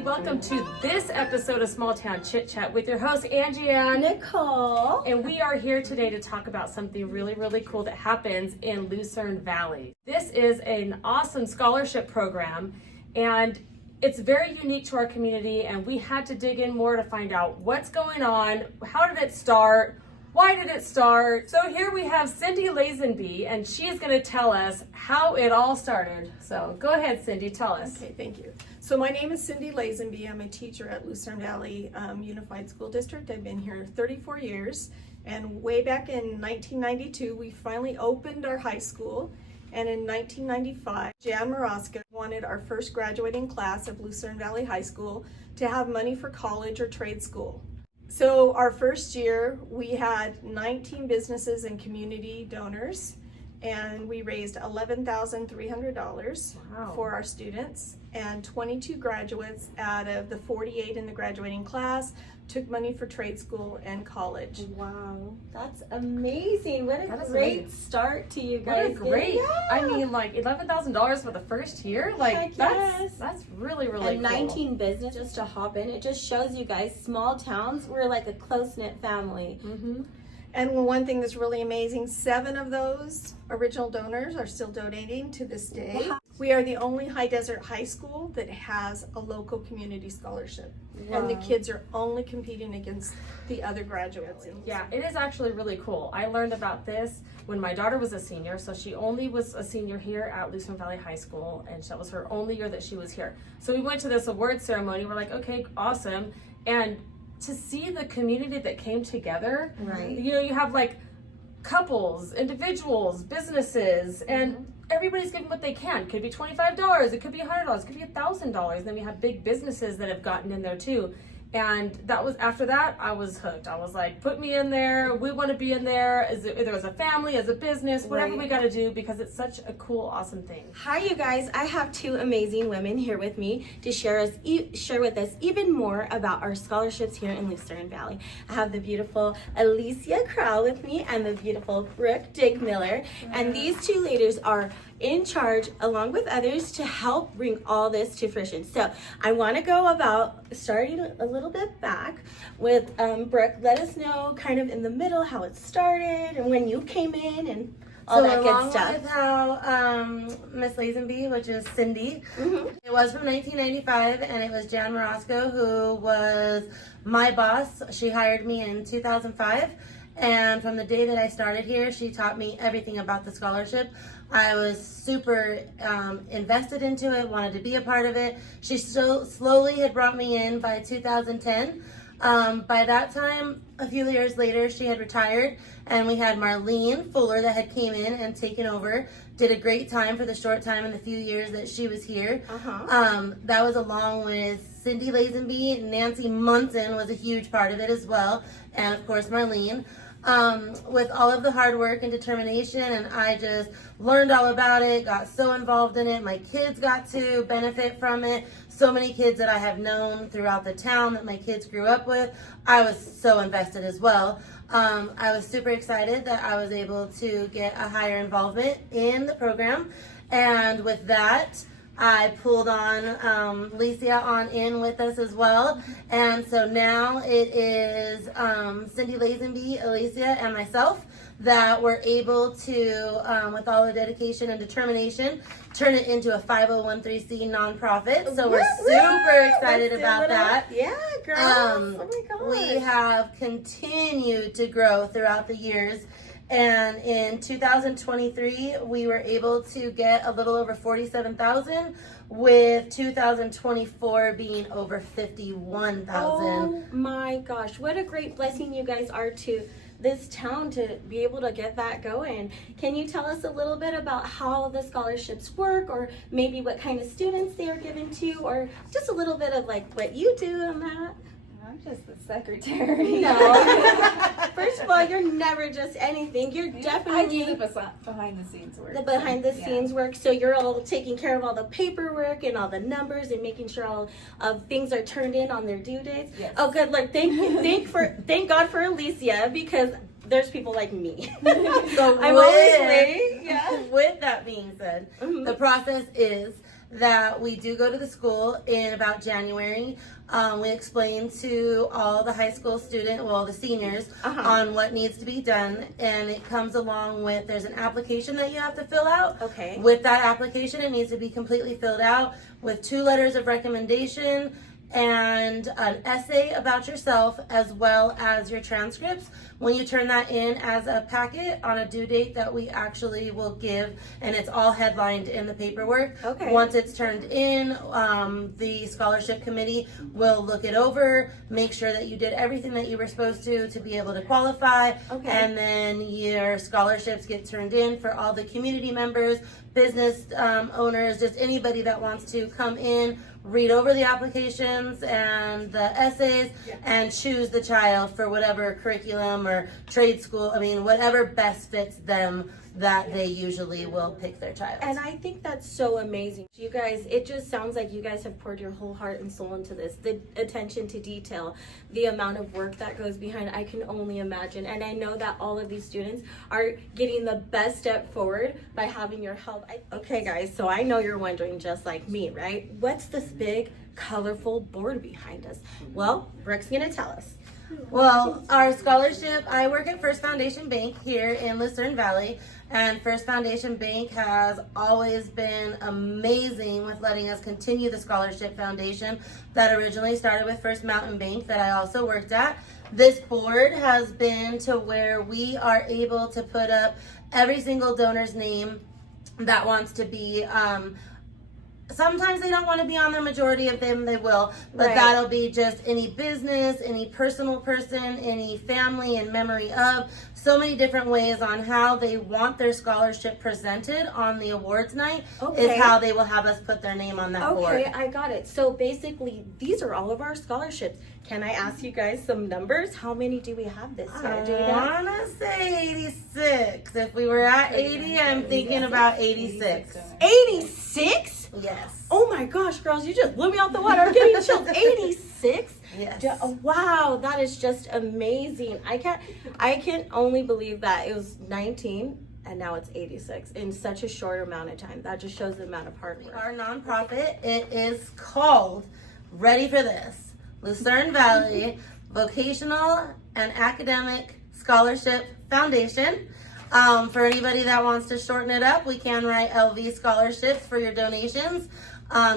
everybody. Welcome to this episode of Small Town Chit Chat with your host, Angie and Nicole. And we are here today to talk about something really, really cool that happens in Lucerne Valley. This is an awesome scholarship program, and it's very unique to our community, and we had to dig in more to find out what's going on, how did it start, why did it start? So here we have Cindy Lazenby, and she's going to tell us how it all started. So go ahead, Cindy, tell us. Okay, thank you. So my name is Cindy Lazenby. I'm a teacher at Lucerne Valley Unified School District. I've been here 34 years, and way back in 1992, we finally opened our high school. And in 1995, Jan Maraska wanted our first graduating class of Lucerne Valley High School to have money for college or trade school. So our first year, we had 19 businesses and community donors, and we raised $11,300 for our students, and 22 graduates out of the 48 in the graduating class took money for trade school and college. Wow, that's amazing. What a great amazing start to you guys. What a great, Yeah. I mean, like $11,000 for the first year? Like, Heck that's, yes. that's really, really And cool. 19 business just to hop in. It just shows you guys, small towns, we're like a close-knit family. Mm-hmm. And one thing that's really amazing, 7 of those original donors are still donating to this day. Wow. We are the only high desert high school that has a local community scholarship. And the Wow. kids are only competing against the other graduates. Yeah, it is actually really cool. I learned about this when my daughter was a senior. So she only was a senior here at Lucerne Valley High School, and that was her only year that she was here. So we went to this award ceremony. We're like, okay, awesome. And to see the community that came together, Right. you know, you have like couples, individuals, businesses, and everybody's giving what they can. Could be $25, it could be $100, it could be $1,000. Then we have big businesses that have gotten in there too. And that was, after that, I was hooked. I was like, put me in there. We want to be in there, either as a family, as a business, whatever Right. we got to do, because it's such a cool, awesome thing. Hi, you guys. I have 2 amazing women here with me to share with us even more about our scholarships here in Lucerne Valley. I have the beautiful Alicia Crowell with me and the beautiful Brooke Digmiller. And these 2 ladies are in charge, along with others, to help bring all this to fruition. So I want to go about starting a little bit back with Brooke. Let us know kind of in the middle how it started and when you came in and all that good stuff. With how Miss Lazenby, which is Cindy, it was from 1995, and it was Jan Maraska who was my boss. She hired me in 2005, and from the day that I started here, she taught me everything about the scholarship. I was super invested into it, wanted to be a part of it. She so slowly had brought me in by 2010. By that time, a few years later, she had retired, and we had Marlene Fuller that had came in and taken over. Did a great time for the short time and the few years that she was here. That was along with Cindy Lazenby. Nancy Munson was a huge part of it as well, and of course Marlene. With all of the hard work and determination, and I just learned all about it, got so involved in it. My kids got to benefit from it. So many kids that I have known throughout the town that my kids grew up with, I was so invested as well. I was super excited that I was able to get a higher involvement in the program, and with that, I pulled on Alicia on in with us as well. And so now it is Cindy Lazenby, Alicia, and myself that were able to, with all the dedication and determination, turn it into a 501(c) nonprofit. So we're super excited about that. Yeah, girl. Oh my gosh. We have continued to grow throughout the years. And in 2023, we were able to get a little over 47,000, with 2024 being over 51,000. Oh my gosh, what a great blessing you guys are to this town to be able to get that going. Can you tell us a little bit about how the scholarships work, or maybe what kind of students they are given to, or just a little bit of like what you do on that? I'm just the secretary. No. First of all, you're never just anything. You're definitely I do the behind the scenes work. the behind the scenes work. So you're all taking care of all the paperwork and all the numbers and making sure all of things are turned in on their due dates. Yes. Oh, good Lord. Thank God for Alicia, because there's people like me. So I'm always late. Yeah. with that being said, Mhm. the process is that we do go to the school in about January. We explain to all the high school the seniors, on what needs to be done, and it comes along with, there's an application that you have to fill out. Okay. With that application, it needs to be completely filled out with 2 letters of recommendation and an essay about yourself, as well as your transcripts. When you turn that in as a packet on a due date that we actually will give, and it's all headlined in the paperwork. Okay. Once it's turned in, the scholarship committee will look it over, make sure that you did everything that you were supposed to be able to qualify. Okay. And then your scholarships get turned in for all the community members, business owners, just anybody that wants to come in, read over the applications and the essays, and choose the child for whatever curriculum or trade school, whatever best fits them, that they usually will pick their child. And I think that's so amazing. You guys, it just sounds like you guys have poured your whole heart and soul into this. The attention to detail, the amount of work that goes behind, I can only imagine. And I know that all of these students are getting the best step forward by having your help. Okay guys, so I know you're wondering, just like me, right? What's this big, colorful board behind us? Well, Brooke's gonna tell us. Well, our scholarship, I work at First Foundation Bank here in Lucerne Valley, and First Foundation Bank has always been amazing with letting us continue the scholarship foundation that originally started with First Mountain Bank that I also worked at. This board has been to where we are able to put up every single donor's name that wants to be, sometimes they don't want to be on there, majority of them they will, but Right. that'll be just any business, any personal person, any family in memory of, so many different ways on how they want their scholarship presented on the awards night Okay. is how they will have us put their name on that board. Okay, I got it. So basically, these are all of our scholarships. Can I ask you guys some numbers? How many do we have this year? Do we know? I want to say 86. If we were at 80, I'm thinking about 86. 86? Yes. Oh my gosh, girls, you just blew me out the water. I'm getting chills. 86? Yes. Wow, that is just amazing. I can only believe that it was 19 and now it's 86 in such a short amount of time. That just shows the amount of hard work. Our nonprofit, it is called, ready for this, Lucerne Valley Vocational and Academic Scholarship Foundation. For anybody that wants to shorten it up, we can write LV scholarships for your donations.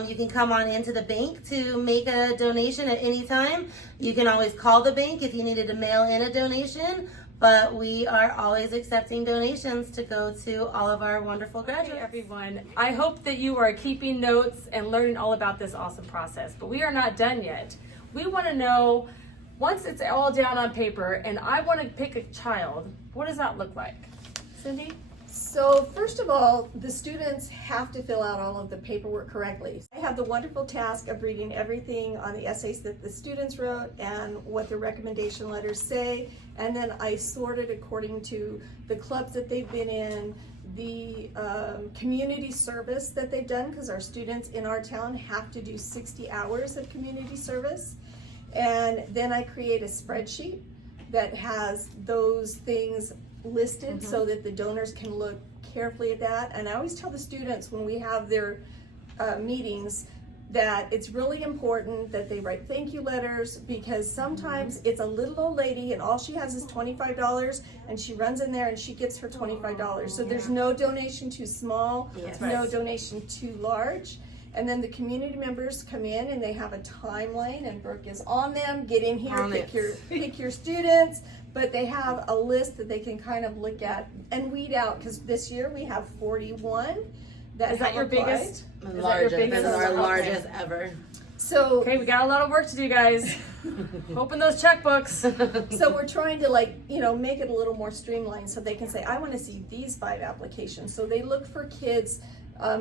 You can come on into the bank to make a donation at any time. You can always call the bank if you needed to mail in a donation, but we are always accepting donations to go to all of our wonderful Hey graduates. everyone, I hope that you are keeping notes and learning all about this awesome process, but we are not done yet. We want to know, once it's all down on paper and I want to pick a child, what does that look like? Cindy? So first of all, the students have to fill out all of the paperwork correctly. I have the wonderful task of reading everything on the essays that the students wrote and what the recommendation letters say, and then I sort it according to the clubs that they've been in, the community service that they've done, because our students in our town have to do 60 hours of community service. And then I create a spreadsheet that has those things listed so that the donors can look carefully at that. And I always tell the students when we have their meetings that it's really important that they write thank you letters, because sometimes it's a little old lady and all she has is $25 and she runs in there and she gets her $25. So there's no donation too small, no donation too large. And then the community members come in and they have a timeline, and Brooke is on them. Get in here, pick your students, but they have a list that they can kind of look at and weed out, because this year we have 41 that Is that have your applied. biggest? Is that your Largest. biggest? This is our Okay. largest ever. So Okay, we got a lot of work to do, guys. Open those checkbooks. So we're trying to make it a little more streamlined so they can say, I want to see these 5 applications. So they look for kids,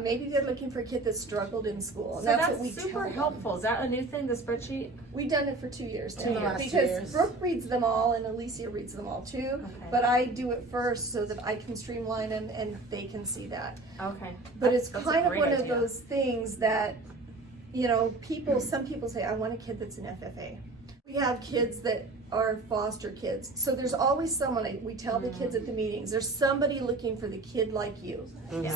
maybe they're looking for a kid that struggled in school. And So that's what we super tell them. helpful. Is that a new thing, the spreadsheet? We've done it for 2 years now. The last 2 Because years. Brooke reads them all and Alicia reads them all too. But I do it first so that I can streamline them and they can see that. Okay. But it's That's a kind of great one idea. of those things that, some people say, I want a kid that's an FFA. We have kids that are foster kids. So there's always someone, we tell the kids at the meetings, there's somebody looking for the kid like you.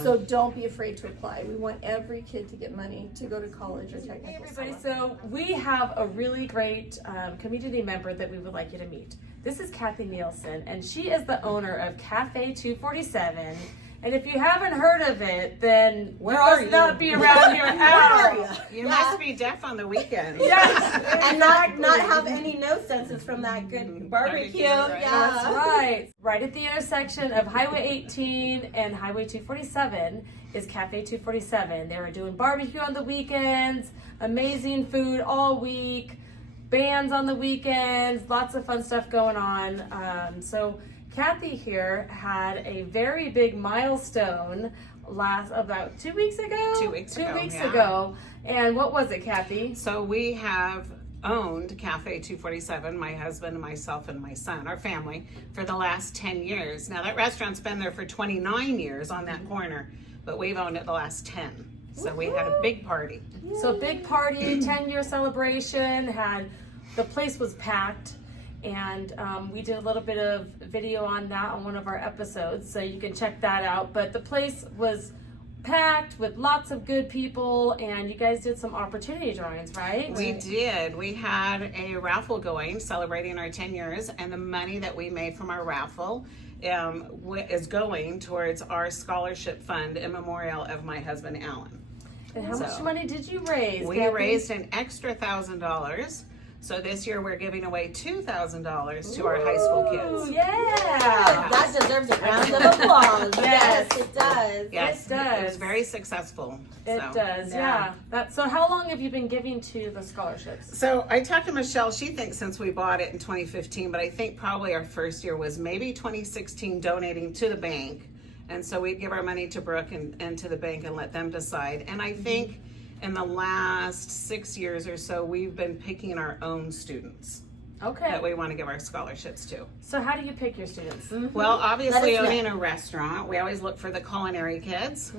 So don't be afraid to apply. We want every kid to get money to go to college or technical. Hey everybody, school. so we have a really great community member that we would like you to meet. This is Kathy Nielsen, and she is the owner of Cafe 247. And if you haven't heard of it, then Where you are must you? not be around here at all. You Yeah. must be deaf on the weekends. Yes, And not have any no senses from that good barbecue. Barbecue, right. Yeah. that's right. Right at the intersection of Highway 18 and Highway 247 is Cafe 247. They were doing barbecue on the weekends, amazing food all week, bands on the weekends, lots of fun stuff going on. So Kathy here had a very big milestone about 2 weeks ago. 2 weeks ago, 2 weeks yeah. ago. And what was it, Kathy? So we have owned Cafe 247, my husband, myself, and my son, our family, for the last 10 years. Now that restaurant's been there for 29 years on that corner, but we've owned it the last 10. So we had a big party. So big party, 10-year celebration, the place was packed. And we did a little bit of video on that on one of our episodes, so you can check that out. But the place was packed with lots of good people, and you guys did some opportunity drawings, right? We did. We had a raffle going celebrating our 10 years, and the money that we made from our raffle is going towards our scholarship fund in memorial of my husband, Alan. And how much So, money did you raise? We Kathy? raised an extra $1,000. So this year we're giving away $2,000 to our high school kids. Ooh, yeah. That deserves a round of applause. Yes. Yes, it does. Yes, It does. was very successful. It So, does, yeah. So how long have you been giving to the scholarships? So I talked to Michelle. She thinks since we bought it in 2015, but I think probably our first year was maybe 2016, donating to the bank. And so we'd give our money to Brooke and to the bank and let them decide. And I think in the last 6 years or so, we've been picking our own students Okay. that we want to give our scholarships to. So how do you pick your students? Well, obviously Let us know. owning a restaurant, we always look for the culinary kids.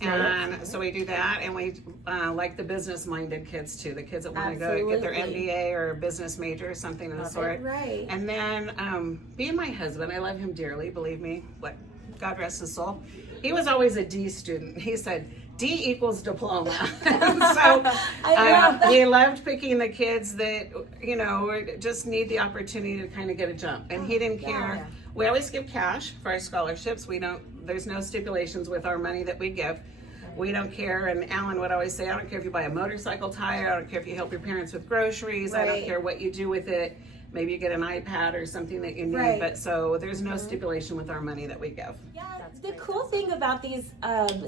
And so we do that, and we like the business-minded kids too, the kids that want to go get their Absolutely. MBA or a business major or something of the sort. Right. And then being my husband, I love him dearly, believe me, God rest his soul. He was always a D student. He said, D equals diploma. So love that. he loved picking the kids that, just need the opportunity to kind of get a jump. And he didn't care. We always give cash for our scholarships. There's no stipulations with our money that we give. We don't care. And Alan would always say, I don't care if you buy a motorcycle tire. I don't care if you help your parents with groceries. I don't Right. care what you do with it. Maybe you get an iPad or something that you need. Right. But so there's no stipulation with our money that we give. Yeah, the cool thing about these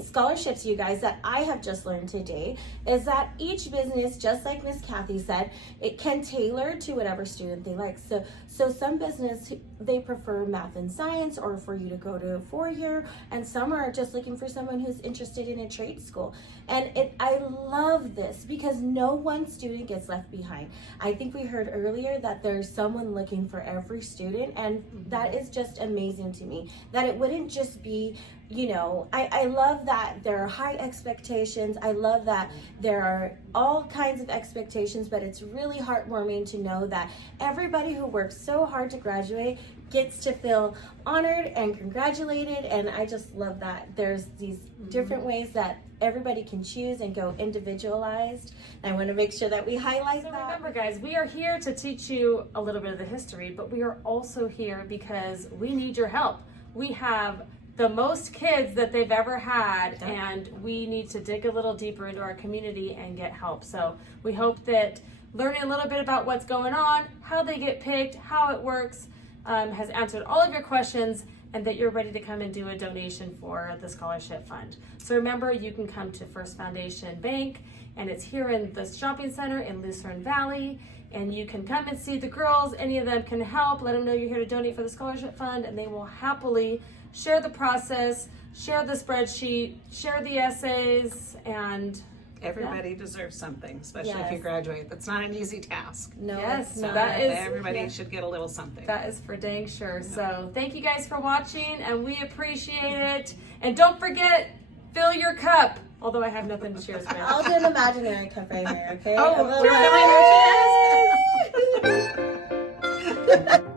scholarships, you guys, that I have just learned today is that each business, just like Miss Kathy said, it can tailor to whatever student they like. So some business, they prefer math and science, or for you to go to a 4-year, and some are just looking for someone who's interested in a trade school. And I love this because no one student gets left behind. I think we heard earlier that there's someone looking for every student, and that is just amazing to me. That it wouldn't just be, I love that there are high expectations. I love that there are all kinds of expectations, but it's really heartwarming to know that everybody who works so hard to graduate gets to feel honored and congratulated. And I just love that there's these different ways that everybody can choose and go individualized. And I want to make sure that we highlight So that. remember, guys, we are here to teach you a little bit of the history, but we are also here because we need your help. We have the most kids that they've ever had, and we need to dig a little deeper into our community and get help. So we hope that learning a little bit about what's going on, how they get picked, how it works, has answered all of your questions, and that you're ready to come and do a donation for the scholarship fund. So remember, you can come to First Foundation Bank, and it's here in the shopping center in Lucerne Valley, and you can come and see the girls. Any of them can help. Let them know you're here to donate for the scholarship fund, and they will happily share the process, share the spreadsheet, share the essays, and Everybody deserves something, especially if you Yes. graduate. That's not an easy task. No, Yes, it's so not. that is- Everybody should get a little something. that is for dang sure. So thank you guys for watching, and we appreciate it. And don't forget, fill your cup. Although I have nothing to share with. I'll do an imaginary cup right here, okay? Oh, A little we're bit. filling our chairs. you.